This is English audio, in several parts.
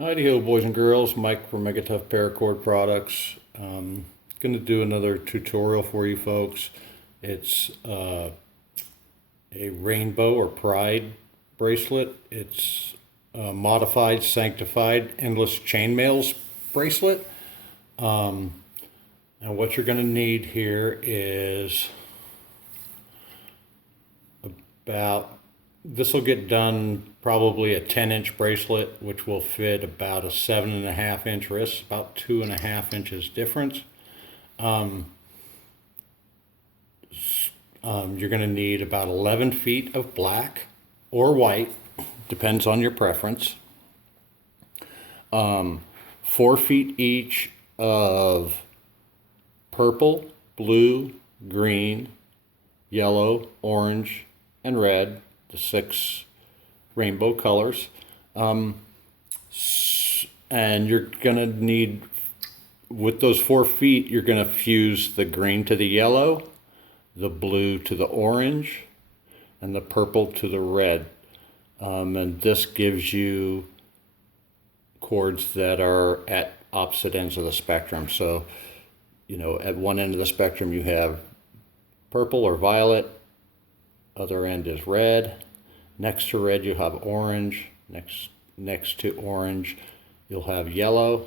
Hi-ho, boys and girls. Mike from TUFF PARACORD products. Going to do another tutorial for you folks. It's a rainbow or pride bracelet. It's a modified, sanctified, endless chainmails bracelet. And what you're going to need here is this will get done probably a 10-inch bracelet, which will fit about a 7.5-inch wrist, about 2.5 inches difference. You're going to need about 11 feet of black or white, depends on your preference. 4 feet each of purple, blue, green, yellow, orange, and red, the 6 rainbow colors. And you're gonna need, with those 4 feet, you're gonna fuse the green to the yellow, the blue to the orange, and the purple to the red. And this gives you chords that are at opposite ends of the spectrum. So, at one end of the spectrum you have purple or violet, other end is red. Next to red you have orange. Next to orange you'll have yellow.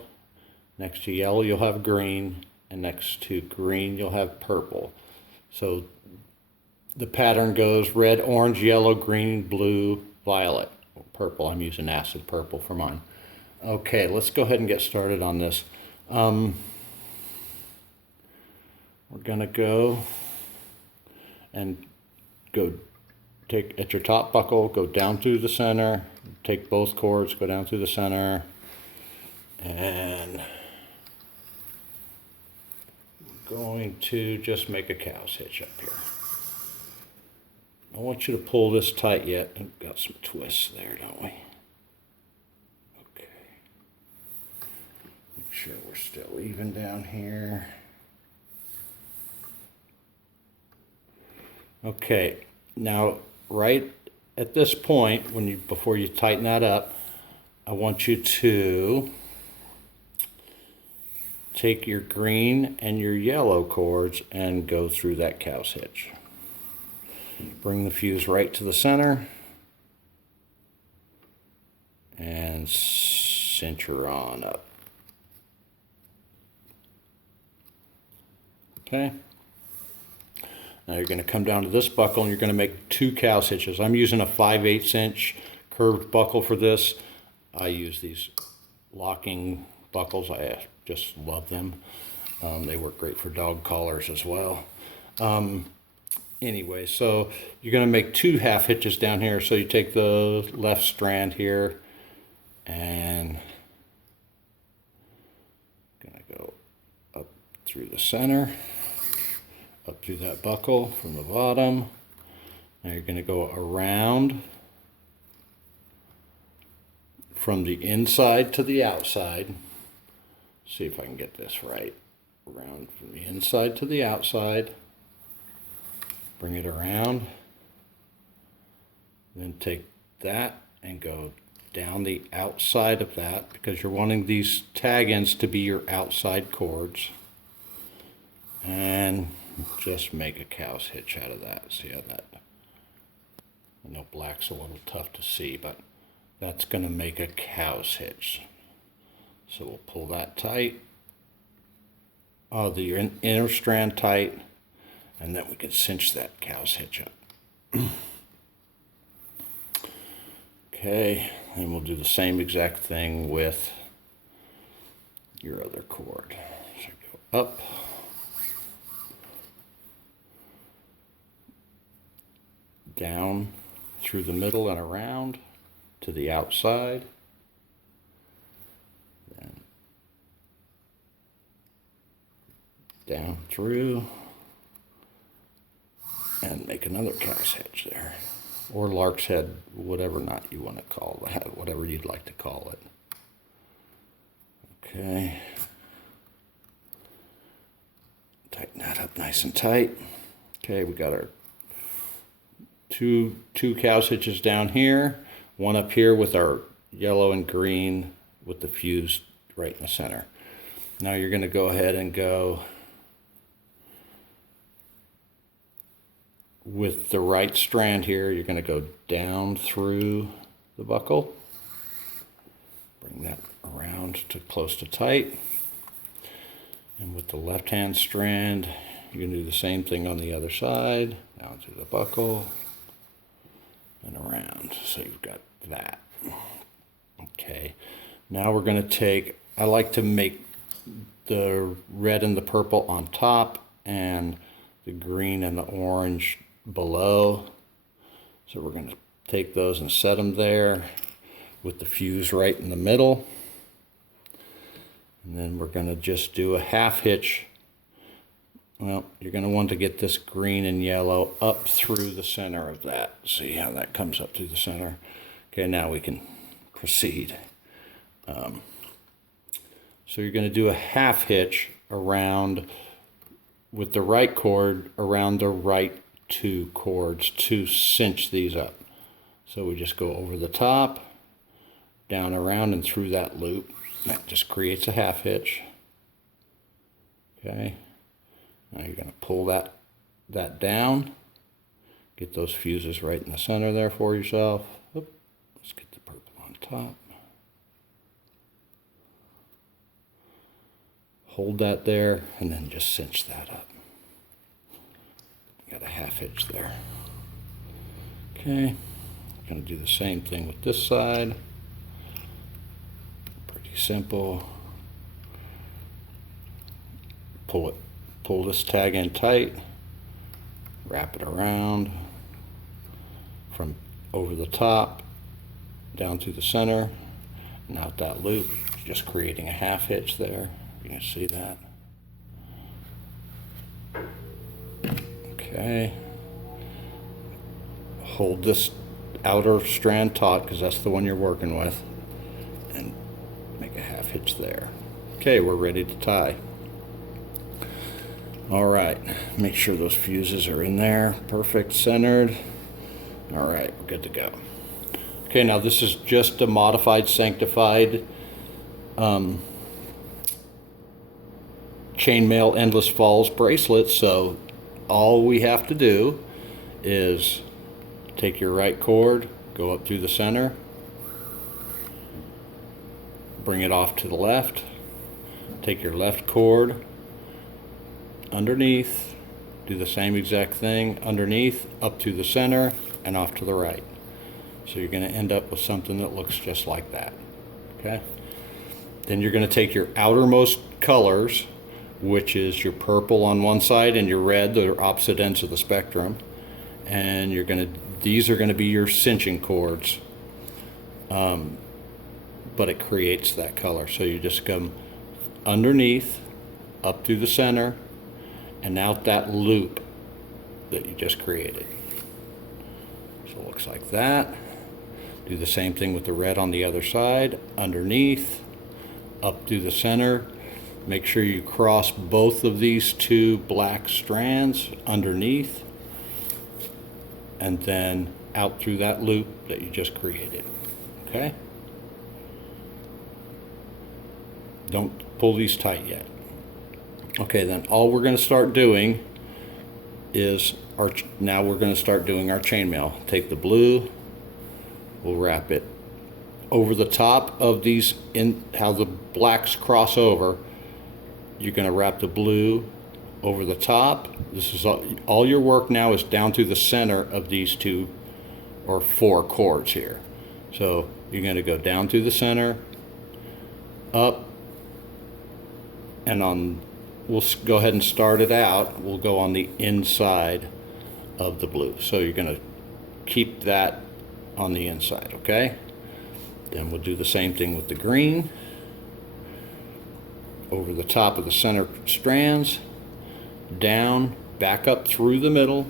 Next to yellow you'll have green, and next to green you'll have purple. So the pattern goes red, orange, yellow, green, blue, violet, purple. I'm using acid purple for mine. Okay, let's go ahead and get started on this. We're gonna go take at your top buckle, go down through the center, take both cords, go down through the center, and I'm going to just make a cow's hitch up here. I want you to pull this tight yet. We've got some twists there, don't we? Okay. Make sure we're still even down here. Okay, now right at this point, before you tighten that up, I want you to take your green and your yellow cords and go through that cow's hitch. Bring the fuse right to the center and cinch her on up. Okay. Now you're going to come down to this buckle and you're going to make 2 cow's hitches. I'm using a 5/8 inch curved buckle for this. I use these locking buckles. I just love them. They work great for dog collars as well. Anyway, so you're going to make 2 half hitches down here. So you take the left strand here and going to go up through the center, up through that buckle from the bottom. Now you're going to go around from the inside to the outside. See if I can get this right. Around from the inside to the outside. Bring it around. Then take that and go down the outside of that, because you're wanting these tag ends to be your outside cords. And just make a cow's hitch out of that. See how that, I know black's a little tough to see, but that's going to make a cow's hitch. So we'll pull that tight, the inner strand tight, and then we can cinch that cow's hitch up. Okay, and we'll do the same exact thing with your other cord. So go up, down through the middle and around to the outside, then down through, and make another cow's hitch there, or lark's head, whatever knot you want to call that, whatever you'd like to call it. Okay, tighten that up nice and tight. Okay, we got our two cow's hitches down here, one up here with our yellow and green with the fuse right in the center. Now you're going to go ahead and go with the right strand here. You're going to go down through the buckle. Bring that around to close to tight. And with the left hand strand, you can do the same thing on the other side. Down through the buckle and around. So you've got that. Okay. Now we're going to take, I like to make the red and the purple on top and the green and the orange below. So we're going to take those and set them there with the fuse right in the middle. And then we're going to just do a half hitch. Well, you're going to want to get this green and yellow up through the center of that. See how that comes up through the center? Okay, now we can proceed. So you're going to do a half hitch around with the right cord around the right two cords to cinch these up. So we just go over the top, down around and through that loop. That just creates a half hitch. Okay. Now you're going to pull that down. Get those fuses right in the center there for yourself. Oop. Let's get the purple on top. Hold that there and then just cinch that up. Got a half hitch there. Okay. Going to do the same thing with this side. Pretty simple. Pull this tag in tight, wrap it around from over the top down through the center and out that loop, just creating a half hitch there. You can see that. Okay. Hold this outer strand taut because that's the one you're working with and make a half hitch there. Okay, we're ready to tie. All right, make sure those fuses are in there, perfect, centered. All right, we're good to go. Okay, now this is just a modified, sanctified chainmail endless falls bracelet. So all we have to do is take your right cord, go up through the center, bring it off to the left, take your left cord underneath, do the same exact thing underneath, up to the center, and off to the right. So you're going to end up with something that looks just like that. Okay? Then you're going to take your outermost colors, which is your purple on one side and your red, they're opposite ends of the spectrum, and you're going to, these are going to be your cinching cords, but it creates that color. So you just come underneath, up through the center, and out that loop that you just created. So it looks like that. Do the same thing with the red on the other side, underneath, up through the center. Make sure you cross both of these two black strands underneath, and then out through that loop that you just created. Okay? Don't pull these tight yet. Okay, then all we're going to start doing is now we're going to start doing our chainmail. Take the blue, we'll wrap it over the top of these, in how the blacks cross over. You're going to wrap the blue over the top. This is all your work now is down through the center of these two or four cords here. So you're going to go down through the center, up, and on, we'll go ahead and start it out. We'll go on the inside of the blue. So you're going to keep that on the inside, okay? Then we'll do the same thing with the green. Over the top of the center strands, down, back up through the middle,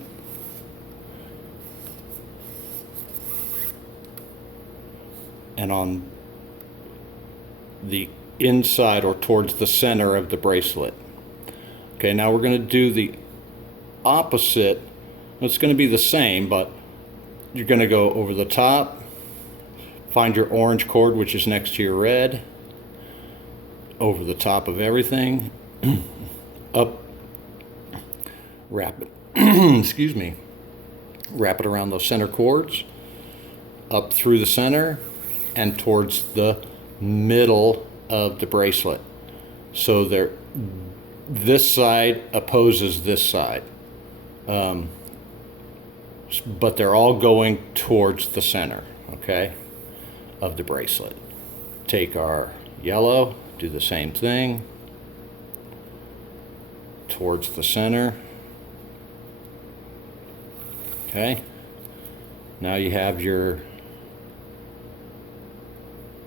and on the inside or towards the center of the bracelet. Okay, now we're going to do the opposite. It's going to be the same, but you're going to go over the top, find your orange cord, which is next to your red, over the top of everything, up, wrap it, excuse me, wrap it around those center cords, up through the center, and towards the middle of the bracelet. So this side opposes this side. But they're all going towards the center, okay, of the bracelet. Take our yellow, do the same thing, towards the center, okay. Now you have your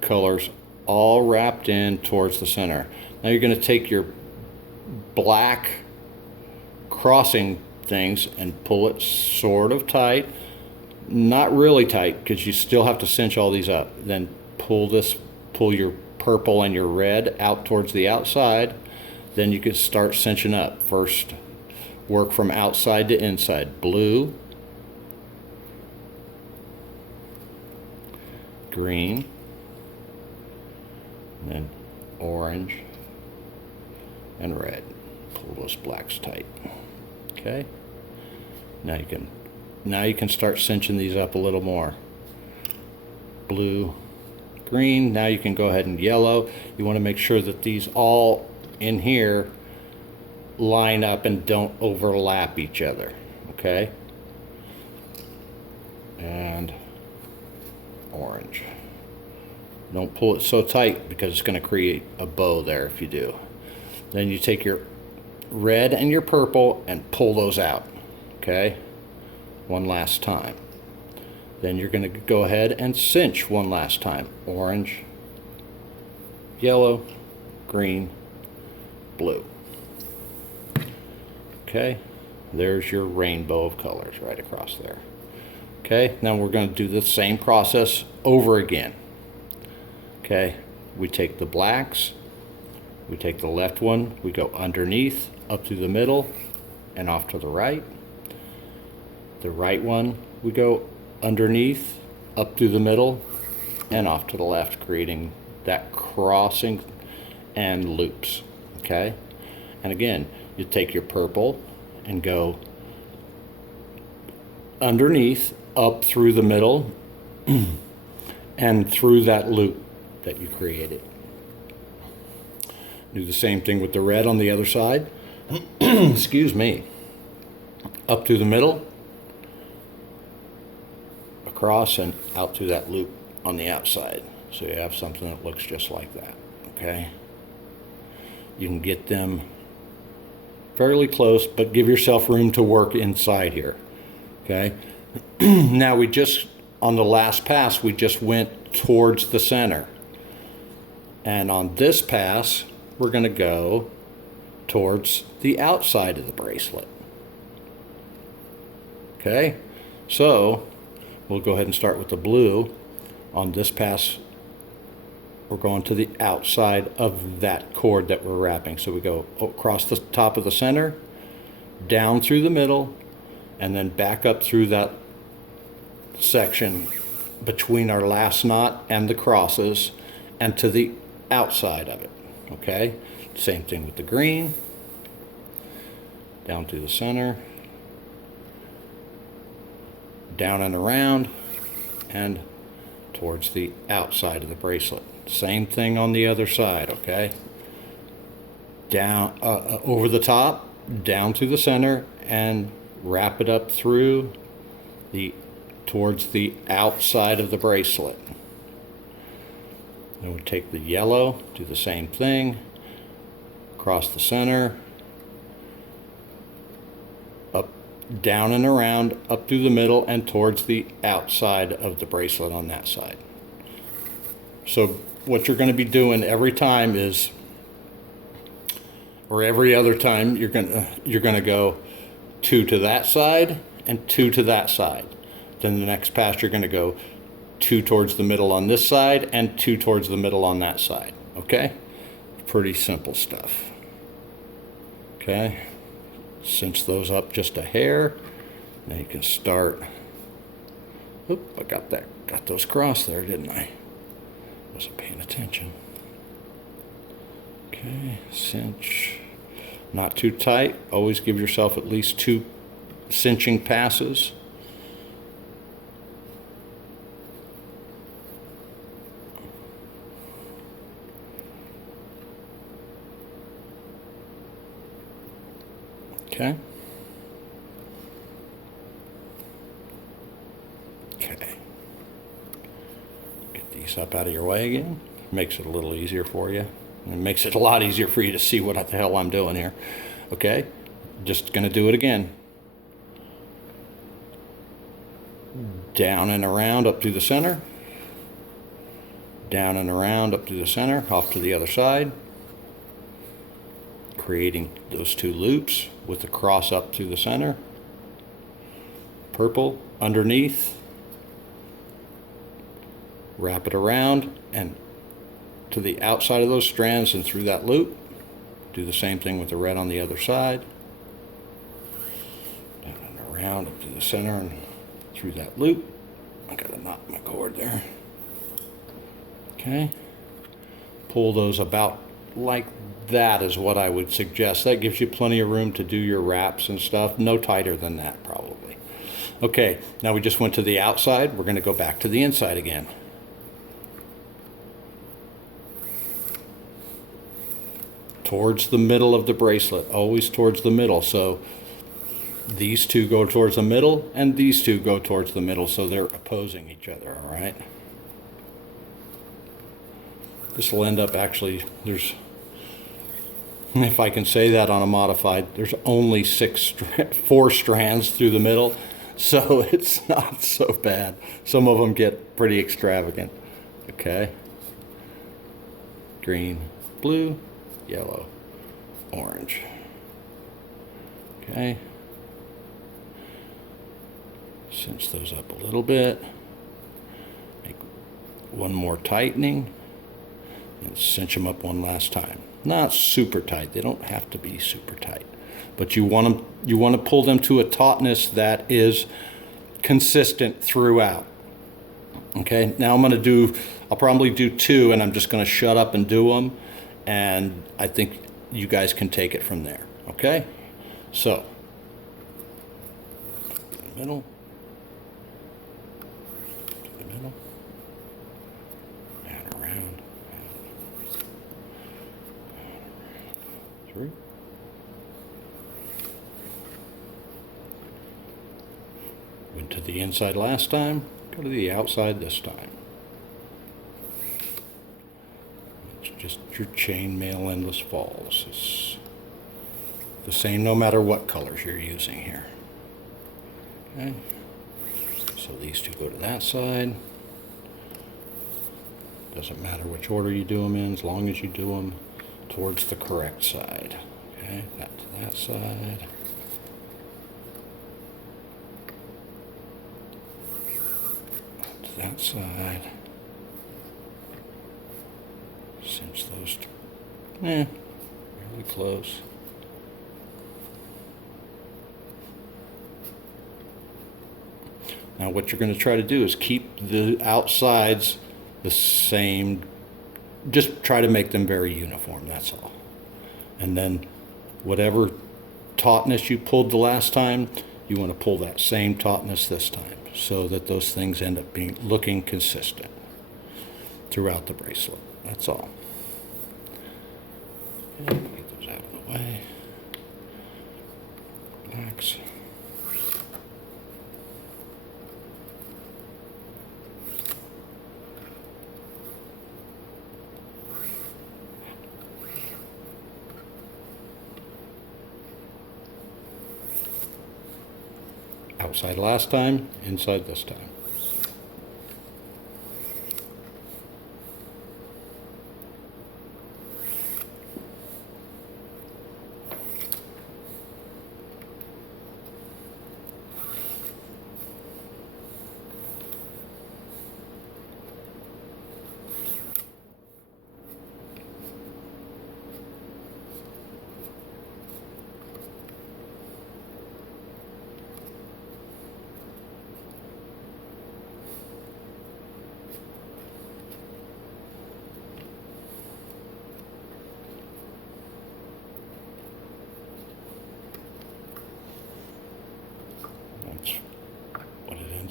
colors all wrapped in towards the center. Now you're going to take your black crossing things and pull it sort of tight, not really tight because you still have to cinch all these up. Then pull your purple and your red out towards the outside. Then you can start cinching up. First, work from outside to inside. Blue, green, and then orange and red. Pull those blacks tight. Okay. Now you can start cinching these up a little more. Blue, green. Now you can go ahead and yellow. You want to make sure that these all in here line up and don't overlap each other. Okay. And orange. Don't pull it so tight because it's going to create a bow there if you do. Then you take your red and your purple and pull those out. Okay, one last time. Then you're going to go ahead and cinch one last time. Orange, yellow, green, blue. Okay, there's your rainbow of colors right across there. Okay, now we're going to do the same process over again. Okay, we take the blacks, we take the left one, we go underneath, up through the middle, and off to the right. The right one, we go underneath, up through the middle, and off to the left, creating that crossing and loops. Okay, and again, you take your purple and go underneath, up through the middle, and through that loop that you created. Do the same thing with the red on the other side. Excuse me. Up through the middle, across, and out through that loop on the outside. So you have something that looks just like that. Okay. You can get them fairly close, but give yourself room to work inside here. Okay. Now on the last pass, we just went towards the center. And on this pass, we're going to go towards the outside of the bracelet. Okay, so we'll go ahead and start with the blue. On this pass, we're going to the outside of that cord that we're wrapping. So we go across the top of the center, down through the middle, and then back up through that section between our last knot and the crosses, and to the outside of it. Okay, same thing with the green, down through the center, down and around, and towards the outside of the bracelet. Same thing on the other side. Okay, down over the top, down through the center, and wrap it up through towards the outside of the bracelet. Then we take the yellow, do the same thing, across the center, up, down and around, up through the middle, and towards the outside of the bracelet on that side. So what you're going to be doing every time is, or every other time, you're going to go 2 to that side and 2 to that side. Then the next pass you're going to go 2 towards the middle on this side and 2 towards the middle on that side. Okay? Pretty simple stuff. Okay? Cinch those up just a hair. Now you can start. Oop, I got those crossed there, didn't I? Wasn't paying attention. Okay, cinch. Not too tight. Always give yourself at least 2 cinching passes. Okay. Okay. Get these up out of your way again. Makes it a little easier for you. It makes it a lot easier for you to see what the hell I'm doing here. Okay. Just gonna do it again. Down and around up to the center. Down and around up to the center, off to the other side. Creating those 2 loops with the cross up to the center. Purple underneath. Wrap it around and to the outside of those strands and through that loop. Do the same thing with the red on the other side. Down and around up to the center and through that loop. I got a knot in my cord there. Okay. Pull those about like that is what I would suggest. That gives you plenty of room to do your wraps and stuff. No tighter than that, probably. Okay, now we just went to the outside. We're going to go back to the inside again. Towards the middle of the bracelet, always towards the middle. So these 2 go towards the middle and these 2 go towards the middle, so they're opposing each other, all right? This will end up actually, if I can say that on a modified, there's only 4 strands through the middle, so it's not so bad. Some of them get pretty extravagant. Okay. Green, blue, yellow, orange. Okay. Cinch those up a little bit. Make one more tightening. And cinch them up one last time. Not super tight. They don't have to be super tight. But you want to pull them to a tautness that is consistent throughout. Okay, now I'll probably do 2 and I'm just going to shut up and do them. And I think you guys can take it from there. Okay, so the middle, to the middle, and around, through. Went to the inside last time, go to the outside this time. It's just your chainmail endless falls. It's the same no matter what colors you're using here. Okay, so these 2 go to that side. Doesn't matter which order you do them in, as long as you do them towards the correct side. Okay, that to that side. To that side. Cinch those 2. Really close. Now what you're going to try to do is keep the outsides the same. Just try to make them very uniform, that's all. And then whatever tautness you pulled the last time, you want to pull that same tautness this time so that those things end up looking consistent throughout the bracelet. That's all. Okay, get those out of the way. Relax. Outside last time, inside this time.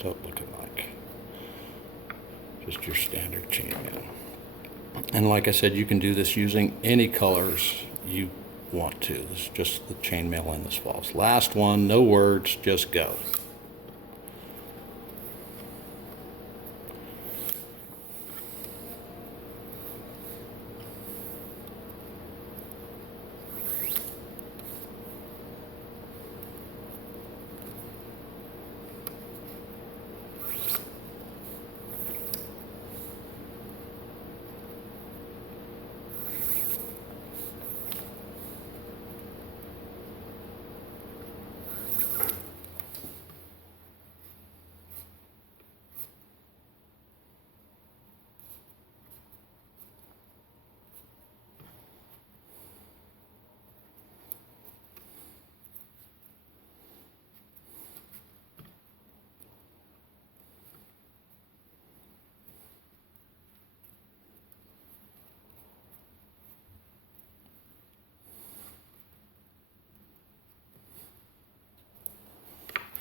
What's it looking like? Just your standard chainmail. And like I said, you can do this using any colors you want to. This is just the chainmail in this false. Last one, no words, just go.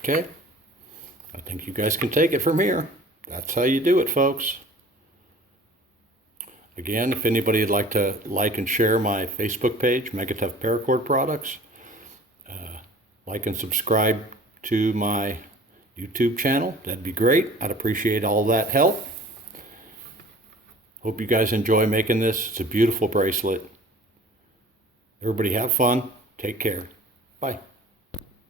Okay, I think you guys can take it from here. That's how you do it, folks. Again, if anybody would like to like and share my Facebook page, Mega TUFF Paracord Products, like and subscribe to my YouTube channel, that'd be great. I'd appreciate all that help. Hope you guys enjoy making this. It's a beautiful bracelet. Everybody have fun. Take care. Bye.